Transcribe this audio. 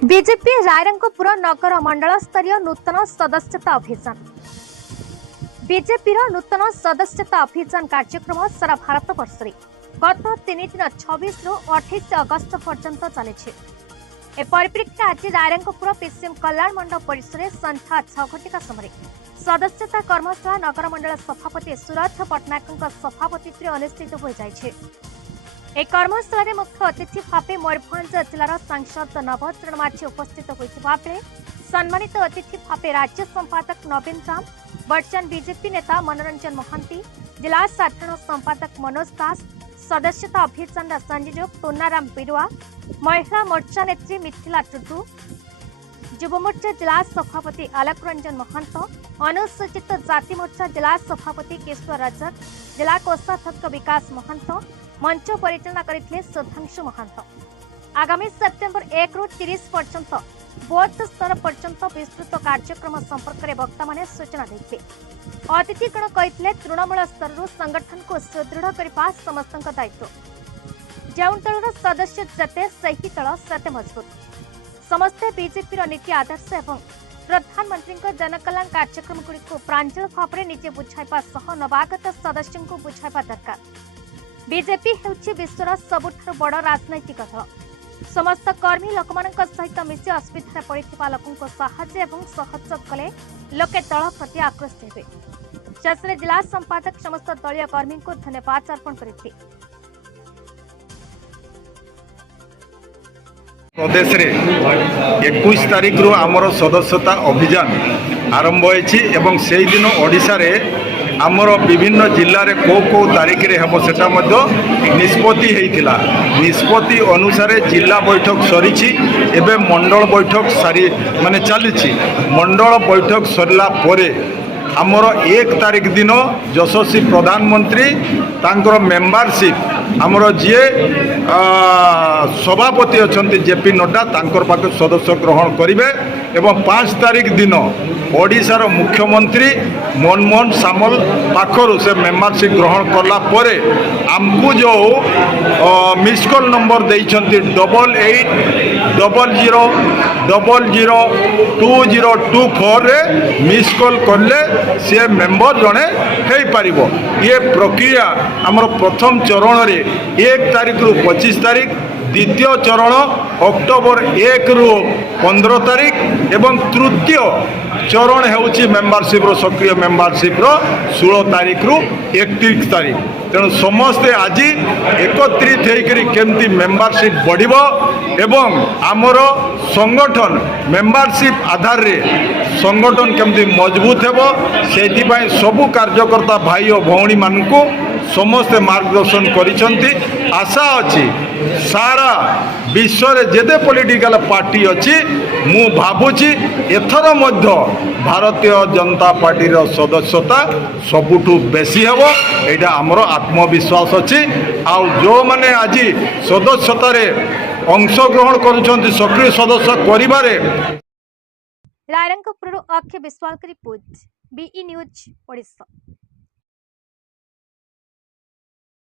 BJP Rairangpur नगर मंडल स्तरीय नूतन सदस्यता अभियान बीजेपी नूतन सदस्यता अभियान कार्यक्रम सारा भारत वर्ष गत 3 दिन 26 रु 28 अगस्त पर्यंत चली। परिप्रेक्षी आज रायरंगपुर पीसीएम कल्याण मंडल परिसर संध्या 6 घटिका समय सदस्यता कर्मशाला नगर मंडल सभापति सुरथ पट्टनायक सभापति अनुष्ठित हो जाए। एक कर्मशाला मुख्य अतिथि भाव मयूरभंज जिलार सांसद नवचरण माझी उपस्थित होता बेले सम्मानित अतिथि भाव राज्य संपादक नवीन राम बच्चन, बीजेपी नेता मनोरंजन महांती, जिला साधारण संपादक मनोज दास, सदस्यता अभियान संयोजक टोनाराम बिरुआ, महिला मोर्चा नेत्री मिथिला टुडू, युव मोर्चा जिला सभापति आलोक रंजन महंत, अनुसूचित जाति मोर्चा जिला सभापति केशव रजक, जिला कोषाध्यक्ष विकास महंत मंच परिचालना करथिले सुधांशु महंत। आगामी सेप्टेम्बर 1 रु 30 पर्यंत बूथ स्तर पर्यंत विस्तृत कार्यक्रम संपर्क में वक्ता माने सूचना देते। अतिथिगण कहिथिले तृणमूल स्तर संगठन को सुदृढ़ करने समस्त दायित्व। जो दलर सदस्य जेते सही दल सेते मजबूत। समस्ते बीजेपी नीति आदर्श एवं प्रधानमंत्री जनकल्याण कार्यक्रम गुड़िक प्रांजल भाव में निजे बुझाइबा सह नवागत सदस्य को बुझाइबा दरकार। बीजेपी हेउछि विश्वर सबुठारु बड़ राजनैतिक दल। समस्त कर्मी लोकमानक सहित मिसी असुविधा पड़िथिबा लोकंको साहाय्य एवं सहयोग कले लोके दल प्रति आकृष्ट हेबे। शेषे जिला संपादक समस्त दलीय कर्मी को धन्यवाद अर्पण करथि। प्रदेश रे 21 तारीख रु आमर सदस्यता अभियान आरंभ होइछि एवं सेही दिन ओडिसा रे आमर विभिन्न जिल्ला रे को तारीख रे हेबो सेटा मध्य निष्पत्ति हेइथिला। निष्पत्ति अनुसार जिला बैठक सरीछि, एबे मंडल बैठक सारी माने चलीछि। मंडल बैठक सरला परे आमर 1 तारीख दिन यशस्वी प्रधानमंत्री तांकर मेंबरशिप आमर जी सभापति अच्छा जेपी नड्डा तांकर पाखे सदस्य ग्रहण करेंगे एवं 5 तारीख दिन ओडिशार मुख्यमंत्री मनमोहन सामल पाखर से मेंबरशिप ग्रहण करला परे आमको जो मिस कॉल नंबर देइछंती 8800002024 रे मिस कॉल करले सी मेंबर जड़े हो पार। ये प्रक्रिया आमर प्रथम चरण रे 1 तारीख रु 25 तारीख, द्वितीय चरण अक्टोबर 1 रु 15 तारीख एवं तृतीय चरण हेउछि मेंबरशिप सक्रिय मेंबरशिप 16 तारीख रु 31 तारीख। तेणु समस्ते आज एकत्रित होकर केमती मेंबरशिप बढ़िबो एवं आमर संगठन मेंबरशिप आधार रे संगठन केमती मजबूत हेबो सेथिपाई सबु कार्यकर्ता भाई और भौणी मानकु समस्ते मार्गदर्शन करिसंती। आशा अच्छी सारा विश्व रे जेते पॉलिटिकल पार्टी अच्छी मु भाबुची एथर मध्य भारतीय जनता पार्टी रो सदस्यता सबुठु बेसी हेबो एटा हमरो आत्मविश्वास अच्छी। आ जो माने आज सदस्यता रे अंशग्रहण करुछंती सक्रिय सदस्य करिबारे। रायरंगपुर अक्षय विश्वाल की रिपोर्ट बीई न्यूज ओडिशा।